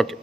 Okay.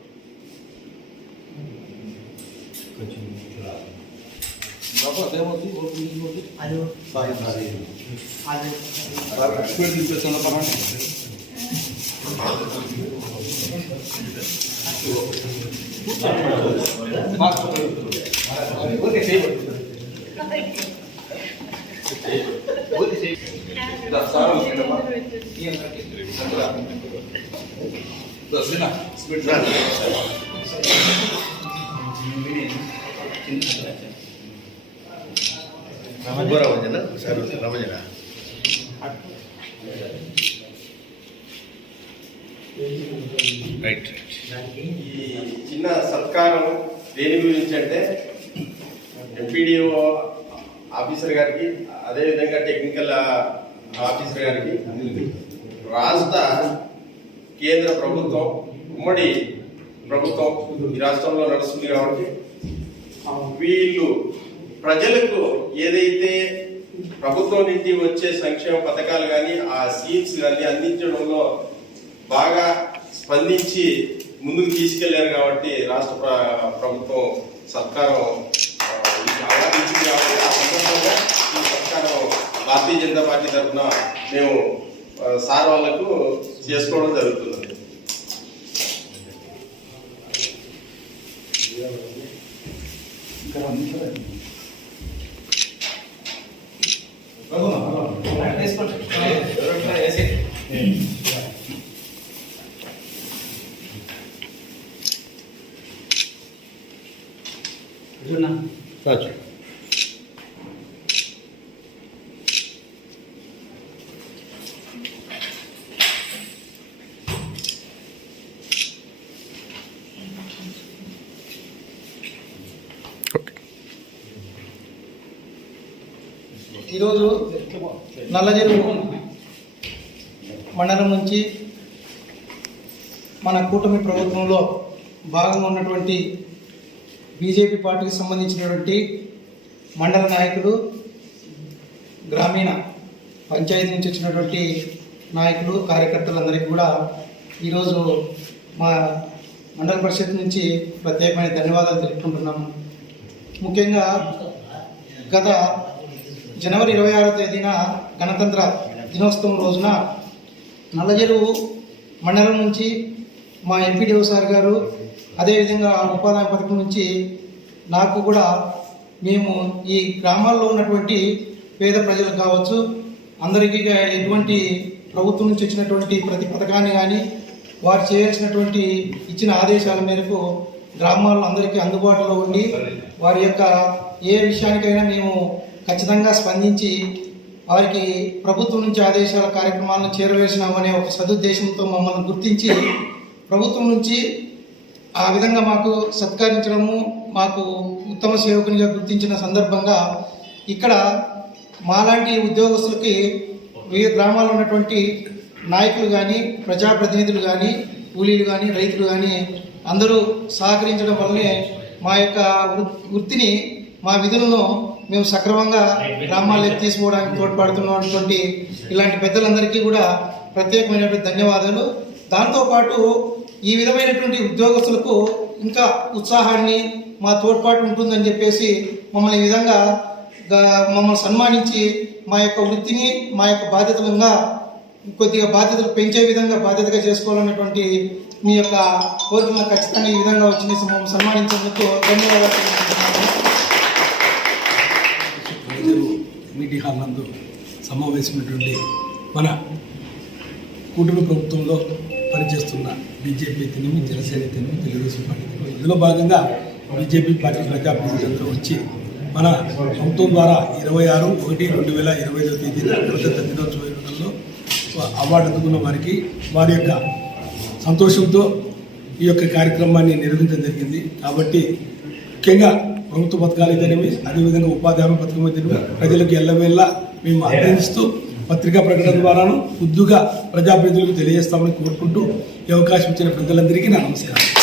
Right. ఈ చిన్న సత్కారం దేని గురించి అంటే ఎంపీడీఓ ఆఫీసర్ గారికి, అదేవిధంగా టెక్నికల్ ఆఫీసర్ గారికి, రాష్ట్ర కేంద్ర ప్రభుత్వం ఉమ్మడి ప్రభుత్వం ఈ రాష్ట్రంలో నడుస్తుంది కాబట్టి వీళ్ళు ప్రజలకు ఏదైతే ప్రభుత్వం నుంచి వచ్చే సంక్షేమ పథకాలు కానీ ఆ స్కీమ్స్ కానీ అందించడంలో బాగా స్పందించి ముందుకు తీసుకెళ్లారు కాబట్టి రాష్ట్ర ప్రభుత్వం సత్కారం ఆరాధించింది కాబట్టి ఆ సందర్భంగా ఈ సత్కారం భారతీయ జనతా పార్టీ తరఫున మేము సార్ వాళ్లకు చేసుకోవడం జరుగుతుంది. రాజు ఈరోజు నల్లచెరువు మండలం నుంచి మన కూటమి ప్రభుత్వంలో భాగంగా ఉన్నటువంటి బీజేపీ పార్టీకి సంబంధించినటువంటి మండల నాయకులు, గ్రామీణ పంచాయతీ నుంచి వచ్చినటువంటి నాయకులు, కార్యకర్తలందరికీ కూడా ఈరోజు మా మండల పరిషత్ నుంచి ప్రత్యేకమైన ధన్యవాదాలు తెలుపుకుంటున్నాము. ముఖ్యంగా గత జనవరి 26వ తేదీన గణతంత్ర దినోత్సవం రోజున నల్లచెరువు మండలం నుంచి మా ఎంపీడీఓ సార్ గారు, అదేవిధంగా ఉపాధి హామీ పథకం నుంచి నాకు కూడా మేము ఈ గ్రామాల్లో ఉన్నటువంటి పేద ప్రజలకు కావచ్చు, అందరికీ ఎటువంటి ప్రభుత్వం నుంచి వచ్చినటువంటి ప్రతి పథకాన్ని కానీ వారు చేయాల్సినటువంటి ఇచ్చిన ఆదేశాల మేరకు గ్రామాల్లో అందరికీ అందుబాటులో ఉండి వారి యొక్క ఏ విషయానికైనా మేము ఖచ్చితంగా స్పందించి వారికి ప్రభుత్వం నుంచి ఆదేశాల కార్యక్రమాలను చేరవేసినామనే ఒక సదుద్దేశంతో మమ్మల్ని గుర్తించి ప్రభుత్వం నుంచి ఆ విధంగా మాకు సత్కరించడము, మాకు ఉత్తమ సేవకునిగా గుర్తించిన సందర్భంగా ఇక్కడ మాలాంటి ఉద్యోగస్తులకి వివిధ గ్రామాల్లో ఉన్నటువంటి నాయకులు కానీ, ప్రజాప్రతినిధులు కానీ, కూలీలు కానీ, రైతులు కానీ అందరూ సహకరించడం వల్లనే మా యొక్క వృత్తిని, మా విధులను మేము సక్రమంగా గ్రామాల్లోకి తీసుకోవడానికి తోడ్పడుతున్నటువంటి ఇలాంటి పెద్దలందరికీ కూడా ప్రత్యేకమైనటువంటి ధన్యవాదాలు. దాంతోపాటు ఈ విధమైనటువంటి ఉద్యోగస్తులకు ఇంకా ఉత్సాహాన్ని, మా తోడ్పాటు ఉంటుందని చెప్పేసి మమ్మల్ని ఈ విధంగా మమ్మల్ని సన్మానించి మా యొక్క వృత్తిని, మా యొక్క బాధ్యతలుగా కొద్దిగా బాధ్యతలు పెంచే విధంగా బాధ్యతగా చేసుకోవాలన్నటువంటి మీ యొక్క కోరికలను ఖచ్చితంగా ఈ విధంగా వచ్చి మమ్మల్ని సన్మానించేందుకు ధన్యవాదాలు తెలుపుతున్నాను. మీటింగ్ హాల్ నందు సమావేశమైనటువంటి మన కూటమి ప్రభుత్వంలో పనిచేస్తున్న బీజేపీ తినిమి, జనసేన తినిమి, తెలుగుదేశం పార్టీ తినిమి, ఇందులో భాగంగా బీజేపీ పార్టీ ప్రజాప్రతినిధులందరూ వచ్చి మన ప్రభుత్వం ద్వారా 26/1/2025 తేదీన గణతంత్ర దినోత్సవ వేడుకల్లో అవార్డు అందుకున్న వారికి వారి యొక్క సంతోషంతో ఈ యొక్క కార్యక్రమాన్ని నిర్వహించడం జరిగింది. కాబట్టి ముఖ్యంగా ప్రభుత్వ పథకాలు అయితేనేమి, అదేవిధంగా ఉపాధి హామీ పథకం అయితేనేమి ప్రజలకు ఎల్లవేళ్ళ మేము అందిస్తూ పత్రికా ప్రకటన ద్వారాను ముద్దుగా ప్రజాప్రతినిధులకు తెలియజేస్తామని కోరుకుంటూ ఈ అవకాశం ఇచ్చిన ప్రజలందరికీ నా నమస్కారం.